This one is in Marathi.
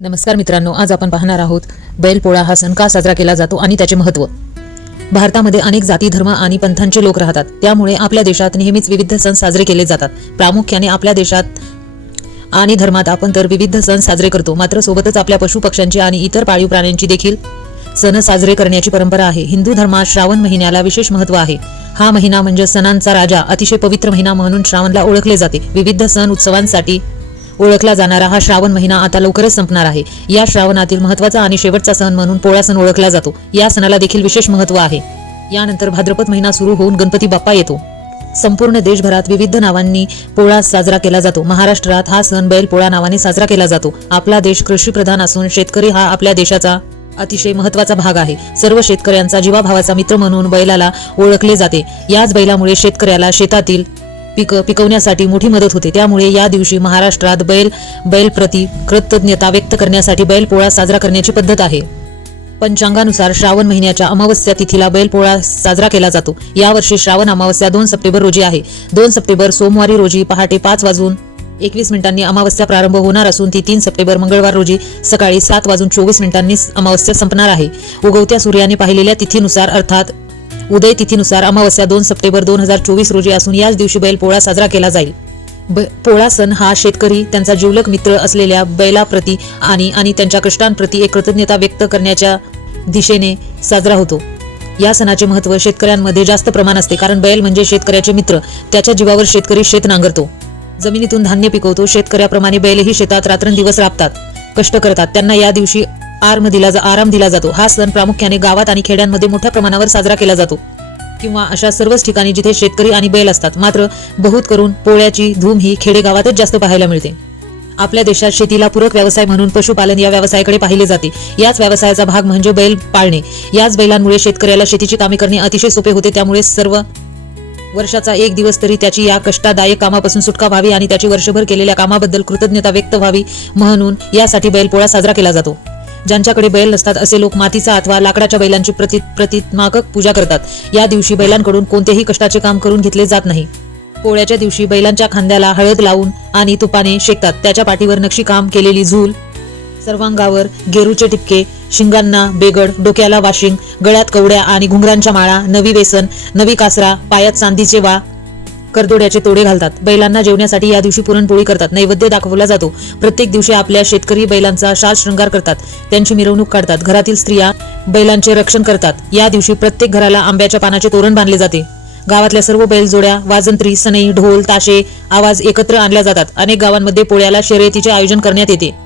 नमस्कार मित्रांनो आज आपण पाहणार आहोत बैलपोळा हा सण का साजरा केला जातो आणि त्याचे महत्त्व भारतामध्ये अनेक जाती धर्म आणि पंथांचे लोक राहतात. त्यामुळे आपल्या देशात नेहमीच विविध सण साजरे केले जातात. प्रामुख्याने आपल्या देशात आणि धर्मात आपण तर विविध सण साजरे करतो. मात्र सोबतच आपल्या पशु पक्ष्यांची आणि इतर पाळीव प्राण्यांची देखील सण साजरे करण्याची परंपरा आहे. हिंदू धर्मात श्रावण महिन्याला विशेष महत्त्व आहे. हा महिना म्हणजे सणांचा राजा अतिशय पवित्र महिना म्हणून श्रावणला ओळखले जाते. विविध सण उत्सवांसाठी ओळखला जाणारा हा श्रावण महिना आता लवकरच संपणार आहे. या श्रावणातील महत्त्वाचा आणि शेवटचा सण म्हणून पोळा सण ओळखला जातो. या सणाला देखील विशेष महत्त्व आहे. यानंतर भाद्रपद महिना सुरू होऊन गणपती बाप्पा येतो. संपूर्ण देशभरात विविध नावांनी पोळा साजरा केला जातो. महाराष्ट्रात हा सण बैल पोळा नावाने साजरा केला जातो. आपला देश कृषीप्रधान असून शेतकरी हा आपल्या देशाचा अतिशय महत्त्वाचा भाग आहे. सर्व शेतकऱ्यांचा जीवाभावाचा मित्र म्हणून बैलाला ओळखले जाते. याच बैलामुळे शेतकऱ्याला शेतातील पिक पिकवण्यासाठी मोठी मदत होते. त्यामुळे या दिवशी महाराष्ट्रात बैल बैलप्रती कृतज्ञता व्यक्त करण्यासाठी बैल पोळा साजरा करण्याची पद्धत आहे. पंचांगानुसार श्रावण महिन्याच्या अमावस्या तिथीला बैलपोळा साजरा केला जातो. यावर्षी श्रावण अमावस्या दोन सप्टेंबर रोजी आहे. दोन सप्टेंबर सोमवारी रोजी पहाटे पाच वाजून एकवीस मिनिटांनी अमावस्या प्रारंभ होणार असून ती तीन सप्टेंबर मंगळवार रोजी सकाळी सात वाजून चोवीस मिनिटांनी अमावस्या संपणार आहे. उगवत्या सूर्याने पाहिलेल्या तिथीनुसार अर्थात उदय तिथीनुसार अमावस्या दोन सप्टेंबर दोन हजार चोवीस रोजी असून याच दिवशी बैल पोळा साजरा केला जाईल. ब- पोळा सण हा शेतकरी त्यांचा जीवलक मित्र असलेल्या बैलाप्रती आणि आणि त्यांच्या कष्टांप्रती एक कृतज्ञता व्यक्त करण्याच्या दिशेने साजरा होतो. या सणाचे महत्त्व शेतकऱ्यांमध्ये जास्त प्रमाण असते कारण बैल म्हणजे शेतकऱ्याचे मित्र. त्याच्या जीवावर शेतकरी शेत नांगरतो. जमिनीतून धान्य पिकवतो. शेतकऱ्याप्रमाणे बैलही शेतात रात्रंदिवस राबतात. कष्ट करतात. त्यांना या दिवशी आर्म दिला जा आराम दिला जातो. हा सण प्रामुख्याने गावात आणि खेड्यांमध्ये मोठ्या प्रमाणावर साजरा केला जातो. किंवा अशा सर्वच ठिकाणी जिथे शेतकरी आणि बैल असतात मात्र बहुत करून पोळ्याची धूम ही खेडेगावातच जास्त पाहायला मिळते. आपल्या देशात शेतीला पूरक व्यवसाय म्हणून पशुपालन या व्यवसायाकडे पाहिले जाते. याच व्यवसायाचा भाग म्हणजे बैल पाळणे. याच बैलांमुळे शेतकऱ्याला शेतीची कामे करणे अतिशय सोपे होते. त्यामुळे सर्व वर्षाचा एक दिवस तरी त्याची या कष्टादायक कामापासून सुटका व्हावी आणि त्याची वर्षभर केलेल्या कामाबद्दल कृतज्ञता व्यक्त व्हावी म्हणून यासाठी बैलपोळा साजरा केला जातो. ज्यांच्याकडे बैल नसतात असे लोक मातीचा अथवा लाकडाच्या बैलांची प्रति प्रतिमागक पूजा करतात. या दिवशी बैलांकडून कोणतेही कष्टाचे काम करून घेतले जात नाही. पोळ्याच्या दिवशी बैलांच्या खांद्याला हळद लावून आणि तुपाने शेकतात. त्याच्या पाठीवर नक्षीकाम केलेली झूल सर्वांगावर गेरूचे टिपके शिंगांना बेगड डोक्याला वाशिंग गळ्यात कवड्या आणि घुंगरांच्या माळा नवी वेसन नवी कासरा पायात चांदीचे वा करदोड्याचे तोडे घालतात. बैलांना जेवण्यासाठी या दिवशी पुरणपोळी करतात. नैवेद्य दाखवला जातो. प्रत्येक दिवशी आपल्या शेतकरी बैलांचा शाल शृंगार करतात. त्यांची मिरवणूक काढतात. घरातील स्त्रिया बैलांचे रक्षण करतात. या दिवशी प्रत्येक घराला आंब्याच्या पानाचे तोरण बांधले जाते. गावातल्या सर्व बैलजोड्या वाजंत्री सनई ढोल ताशे आवाज एकत्र आणल्या जातात. अनेक गावांमध्ये पोळ्याला शर्यतीचे आयोजन करण्यात येते.